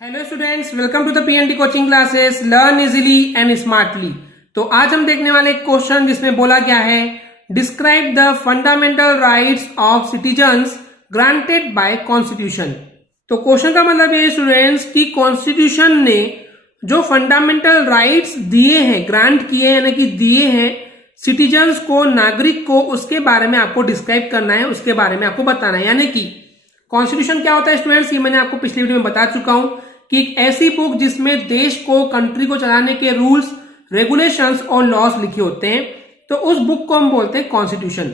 Hello students, welcome to the PNT coaching classes learn easily and smartly. तो आज हम देखने वाले एक क्वेश्चन जिसमें बोला गया है describe the fundamental rights of citizens granted by constitution. तो क्वेश्चन का मतलब ये स्टूडेंट्स कि कॉन्स्टिट्यूशन ने जो फंडामेंटल राइट्स दिए हैं, ग्रांट किए हैं, यानी कि दिए हैं सिटीजन्स को, नागरिक को, उसके बारे में आपको डिस्क्राइब करना है, उसके बारे में आपको बताना है। यानी कि कॉन्स्टिट्यूशन क्या होता है स्टूडेंट्स, ये मैंने आपको पिछली वीडियो में बता चुका हूं कि एक ऐसी बुक जिसमें देश को, कंट्री को चलाने के रूल्स, रेगुलेशंस और लॉस लिखे होते हैं, तो उस बुक को हम बोलते हैं कॉन्स्टिट्यूशन।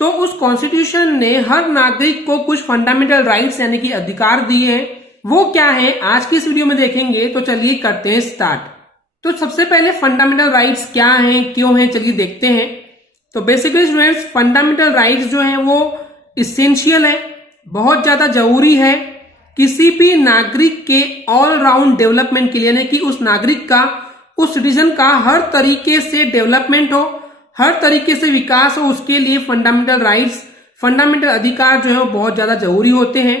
तो उस कॉन्स्टिट्यूशन ने हर नागरिक को कुछ फंडामेंटल राइट्स यानी कि अधिकार दिए हैं। वो क्या है आज की इस वीडियो में देखेंगे। तो चलिए करते हैं स्टार्ट। तो सबसे पहले फंडामेंटल राइट्स क्या हैं, क्यों हैं, चलिए देखते हैं। तो बेसिकली स्टूडेंट्स फंडामेंटल राइट्स जो है वो इसेंशियल है, बहुत ज्यादा जरूरी है किसी भी नागरिक के ऑलराउंड डेवलपमेंट के लिए, यानी कि उस नागरिक का, उस सिटीजन का हर तरीके से डेवलपमेंट हो, हर तरीके से विकास हो, उसके लिए फंडामेंटल राइट्स, फंडामेंटल अधिकार जो है वो बहुत ज्यादा जरूरी होते हैं।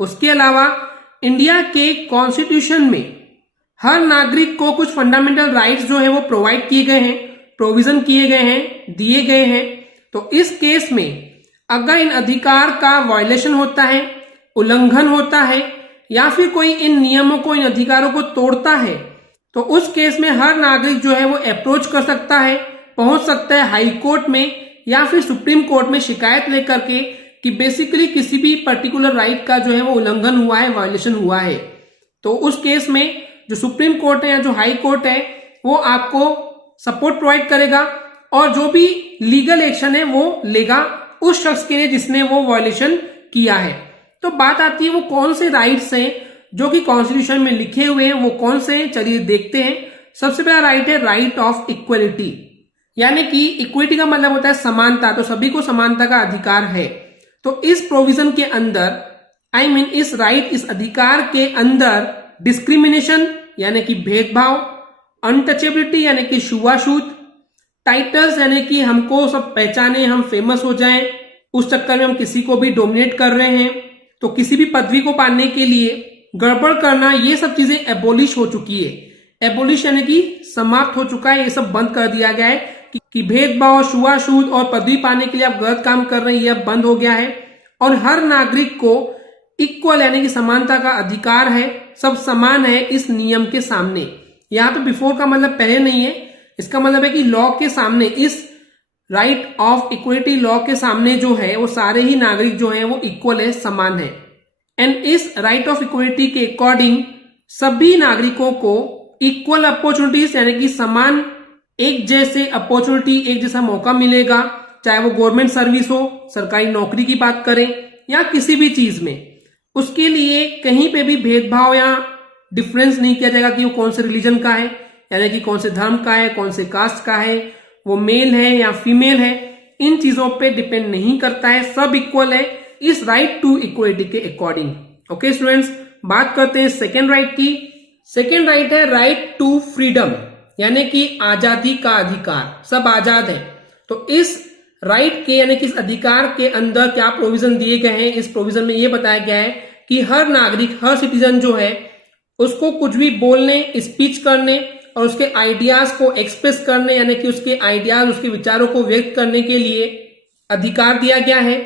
उसके अलावा इंडिया के कॉन्स्टिट्यूशन में हर नागरिक को कुछ फंडामेंटल राइट्स जो है वो प्रोवाइड किए गए हैं, प्रोविजन किए गए हैं, दिए गए हैं। तो इस केस में अगर इन अधिकार का वायलेशन होता है, उल्लंघन होता है, या फिर कोई इन नियमों को, इन अधिकारों को तोड़ता है, तो उस केस में हर नागरिक जो है वो अप्रोच कर सकता है, पहुंच सकता है हाई कोर्ट में या फिर सुप्रीम कोर्ट में शिकायत लेकर के कि बेसिकली किसी भी पर्टिकुलर राइट का जो है वो उल्लंघन हुआ है, वायलेशन हुआ है। तो उस केस में जो सुप्रीम कोर्ट है या जो हाई कोर्ट है वो आपको सपोर्ट प्रोवाइड करेगा और जो भी लीगल एक्शन है वो लेगा उस शख्स के लिए जिसने वो वायलेशन किया है। तो बात आती है वो कौन से राइट्स हैं जो कि कॉन्स्टिट्यूशन में लिखे हुए हैं, वो कौन से हैं, चलिए देखते हैं। सबसे पहला राइट है राइट ऑफ इक्वलिटी, यानी कि इक्वलिटी का मतलब होता है समानता, तो सभी को समानता का अधिकार है। तो इस प्रोविजन के अंदर इस राइट, इस अधिकार के अंदर डिस्क्रिमिनेशन यानी कि भेदभाव, अनटचेबिलिटी यानी कि छुआछूत, टाइटल्स यानी कि हमको सब पहचाने, हम फेमस हो जाएं, उस चक्कर में हम किसी को भी डोमिनेट कर रहे हैं, तो किसी भी पदवी को पाने के लिए गड़बड़ करना, ये सब चीजें एबोलिश हो चुकी है। एबोलिश यानी कि समाप्त हो चुका है, ये सब बंद कर दिया गया है कि भेदभाव, छुआछूत और पदवी पाने के लिए आप गलत काम कर रहे हैं, यह बंद हो गया है। और हर नागरिक को इक्वल यानी कि समानता का अधिकार है, सब समान है इस नियम के सामने। यहाँ पे बिफोर का मतलब पहले नहीं है, इसका मतलब है कि लॉ के सामने, इस राइट ऑफ इक्वलिटी लॉ के सामने जो है वो सारे ही नागरिक जो है वो इक्वल है, समान है। एंड इस राइट ऑफ इक्वलिटी के अकॉर्डिंग सभी नागरिकों को इक्वल अपॉर्चुनिटीज यानी कि समान, एक जैसे अपॉर्चुनिटी, एक जैसा मौका मिलेगा, चाहे वो गवर्नमेंट सर्विस हो, सरकारी नौकरी की बात करें या किसी भी चीज में। उसके लिए कहीं पे भी भेदभाव या डिफरेंस नहीं किया जाएगा कि वो कौन से रिलीजन का है, यानी कि कौन से धर्म का है, कौन से कास्ट का है, वो मेल है या फीमेल है, इन चीजों पे डिपेंड नहीं करता है, सब इक्वल है इस राइट टू इक्वलिटी के अकॉर्डिंग। ओके स्टूडेंट्स, बात करते हैं सेकेंड राइट की। सेकेंड राइट है राइट टू फ्रीडम, यानी कि आजादी का अधिकार, सब आजाद है। तो इस राइट के यानी कि इस अधिकार के अंदर क्या प्रोविजन दिए गए हैं, इस प्रोविजन में यह बताया गया है कि हर नागरिक, हर सिटीजन जो है उसको कुछ भी बोलने, स्पीच करने और उसके आइडियाज को एक्सप्रेस करने, यानी कि उसके आइडियाज, उसके विचारों को व्यक्त करने के लिए अधिकार दिया गया है।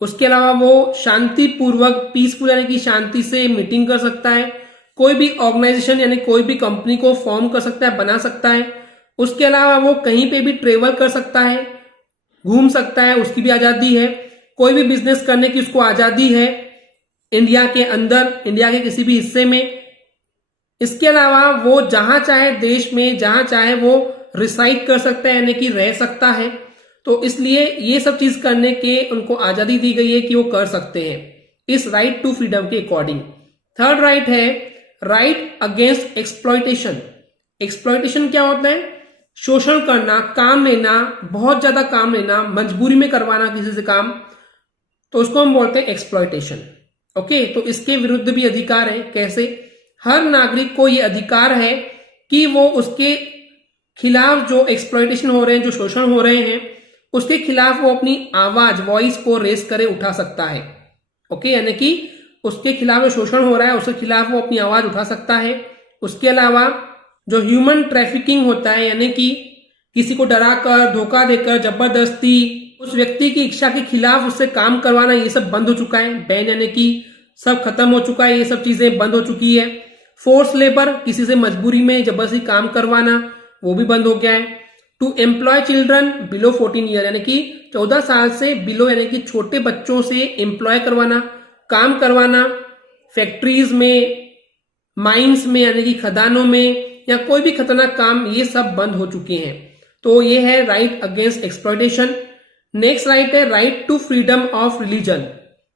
उसके अलावा वो शांतिपूर्वक, पीसफुल यानी कि शांति से मीटिंग कर सकता है, कोई भी ऑर्गेनाइजेशन यानी कोई भी कंपनी को फॉर्म कर सकता है, बना सकता है। उसके अलावा वो कहीं पे भी ट्रेवल कर सकता है, घूम सकता है, उसकी भी आजादी है। कोई भी बिजनेस करने की उसको आजादी है इंडिया के अंदर, इंडिया के किसी भी हिस्से में। इसके अलावा वो जहां चाहे देश में, जहां चाहे वो रिसाइड कर सकता है, यानी कि रह सकता है। तो इसलिए ये सब चीज करने के उनको आजादी दी गई है कि वो कर सकते हैं इस राइट टू फ्रीडम के अकॉर्डिंग। थर्ड राइट है राइट अगेंस्ट एक्सप्लॉयटेशन। एक्सप्लॉयटेशन क्या होता है? शोषण करना, काम लेना, बहुत ज्यादा काम लेना, मजबूरी में करवाना किसी से काम, तो उसको हम बोलते हैं एक्सप्लॉयटेशन। ओके, तो इसके विरुद्ध भी अधिकार है। कैसे? हर नागरिक को यह अधिकार है कि वो उसके खिलाफ जो एक्सप्लॉयटेशन हो रहे हैं, जो शोषण हो रहे हैं, उसके खिलाफ वो अपनी आवाज, वॉइस को रेस करे, उठा सकता है। ओके, यानी कि उसके खिलाफ जो शोषण हो रहा है उसके खिलाफ वो अपनी आवाज उठा सकता है। उसके अलावा जो ह्यूमन ट्रैफिकिंग होता है, यानी कि किसी को डरा कर, धोखा देकर, जबरदस्ती उस व्यक्ति की इच्छा के खिलाफ उससे काम करवाना, ये सब बंद हो चुका है। बैन यानी कि सब खत्म हो चुका है, ये सब चीजें बंद हो चुकी है। फोर्स लेबर, किसी से मजबूरी में जबरदस्ती काम करवाना, वो भी बंद हो गया है। To employ children below 14 year, यानी कि 14 साल से बिलो यानी कि छोटे बच्चों से एम्प्लॉय करवाना, काम करवाना, फैक्ट्रीज में, माइंस में यानी कि खदानों में, या कोई भी खतरनाक काम, ये सब बंद हो चुके हैं। तो ये है right against exploitation. Next right है right to freedom of religion,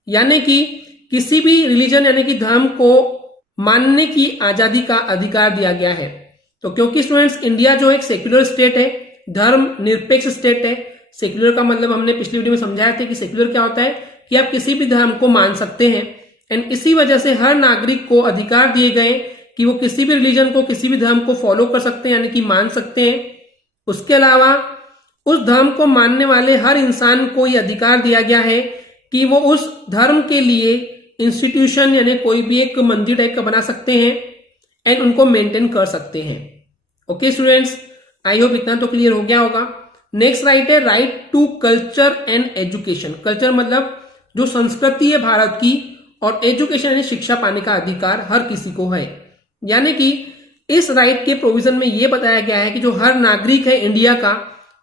यानी कि किसी भी रिलीजन यानी कि धर्म को मानने की आजादी का अधिकार दिया गया है। तो क्योंकि स्टूडेंट्स इंडिया जो एक सेक्युलर स्टेट है, धर्म निरपेक्ष स्टेट है। सेक्युलर का मतलब हमने पिछली वीडियो में समझाया था कि सेक्युलर क्या होता है कि आप किसी भी धर्म को मान सकते हैं, एंड इसी वजह से हर नागरिक को अधिकार दिए गए कि वो किसी भी रिलीजन को, किसी भी धर्म को फॉलो कर सकते हैं, यानी कि मान सकते हैं। उसके अलावा उस धर्म को मानने वाले हर इंसान को यह अधिकार दिया गया है कि वो उस धर्म के लिए इंस्टीट्यूशन यानी कोई भी एक मंदिर टाइप का बना सकते हैं एंड उनको मेंटेन कर सकते हैं। ओके स्टूडेंट्स, आई होप इतना तो क्लियर हो गया होगा। नेक्स्ट राइट है right to culture and education. Culture मतलब जो संस्कृति है भारत की, और एजुकेशन यानी शिक्षा पाने का अधिकार हर किसी को है। यानी कि इस राइट के प्रोविजन में यह बताया गया है कि जो हर नागरिक है इंडिया का,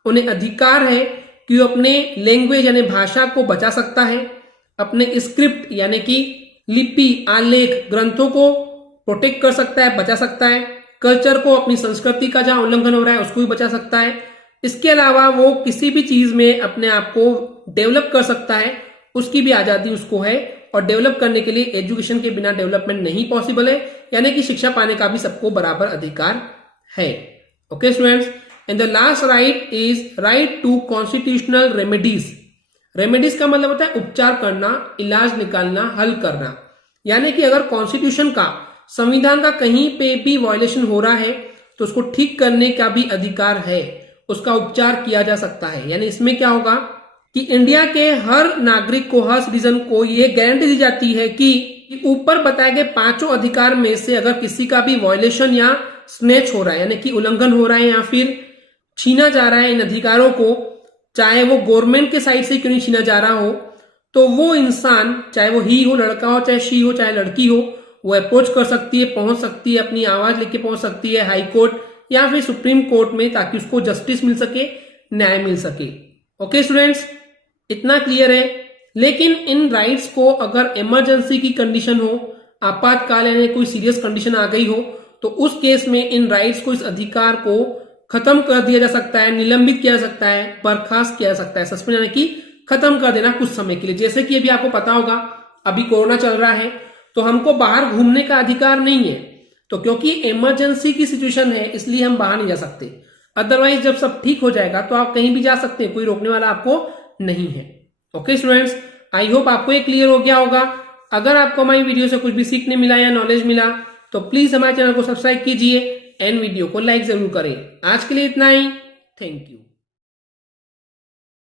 उन्हें अधिकार है कि वो अपने लैंग्वेज यानी भाषा को बचा सकता है, अपने स्क्रिप्ट यानी कि लिपि, आलेख, ग्रंथों को प्रोटेक्ट कर सकता है, बचा सकता है, कल्चर को, अपनी संस्कृति का जहां उल्लंघन हो रहा है उसको भी बचा सकता है। इसके अलावा वो किसी भी चीज में अपने आप को डेवलप कर सकता है, उसकी भी आजादी उसको है, और डेवलप करने के लिए एजुकेशन के बिना डेवलपमेंट नहीं पॉसिबल है, यानी कि शिक्षा पाने का भी सबको बराबर अधिकार है। Okay students, and the last right is right to constitutional remedies. Remedies का मतलब होता है उपचार करना, इलाज निकालना, हल करना। यानी कि अगर कॉन्स्टिट्यूशन का, संविधान का कहीं पे भी वायलेशन हो रहा है तो उसको ठीक करने का भी अधिकार है, उसका उपचार किया जा सकता है। यानी इसमें क्या होगा कि इंडिया के हर नागरिक को, हर सिटीजन को यह गारंटी दी जाती है कि ऊपर बताए गए 5 अधिकार में से अगर किसी का भी वायलेशन या स्नेच हो रहा है, यानी कि उल्लंघन हो रहा है या फिर छीना जा रहा है इन अधिकारों को, चाहे वो गवर्नमेंट के साइड से क्यों नहीं छीना जा रहा हो, तो वो इंसान, चाहे वो ही हो, लड़का हो, चाहे शी हो, चाहे लड़की हो, वो अप्रोच कर सकती है, पहुंच सकती है, अपनी आवाज लेके पहुंच सकती है हाई कोर्ट या फिर सुप्रीम कोर्ट में, ताकि उसको जस्टिस मिल सके, न्याय मिल सके। ओके स्टूडेंट्स, इतना क्लियर है। लेकिन इन राइट्स को अगर इमरजेंसी की कंडीशन हो, आपातकाल यानी कोई सीरियस कंडीशन आ गई हो, तो उस केस में इन राइट्स को, इस अधिकार को खत्म कर दिया जा सकता है, निलंबित किया जा सकता है, बर्खास्त किया जा सकता है, सस्पेंड यानी कि खत्म कर देना कुछ समय के लिए। जैसे कि अभी आपको पता होगा अभी कोरोना चल रहा है तो हमको बाहर घूमने का अधिकार नहीं है, तो क्योंकि इमरजेंसी की सिचुएशन है इसलिए हम बाहर नहीं जा सकते। अदरवाइज जब सब ठीक हो जाएगा तो आप कहीं भी जा सकते हैं, कोई रोकने वाला आपको नहीं है। ओके स्टूडेंट्स, आई होप आपको ये क्लियर हो गया होगा। अगर आपको हमारी वीडियो से कुछ भी सीखने मिला या नॉलेज मिला तो प्लीज हमारे चैनल को सब्सक्राइब कीजिए एंड वीडियो को लाइक जरूर करें। आज के लिए इतना ही, थैंक यू।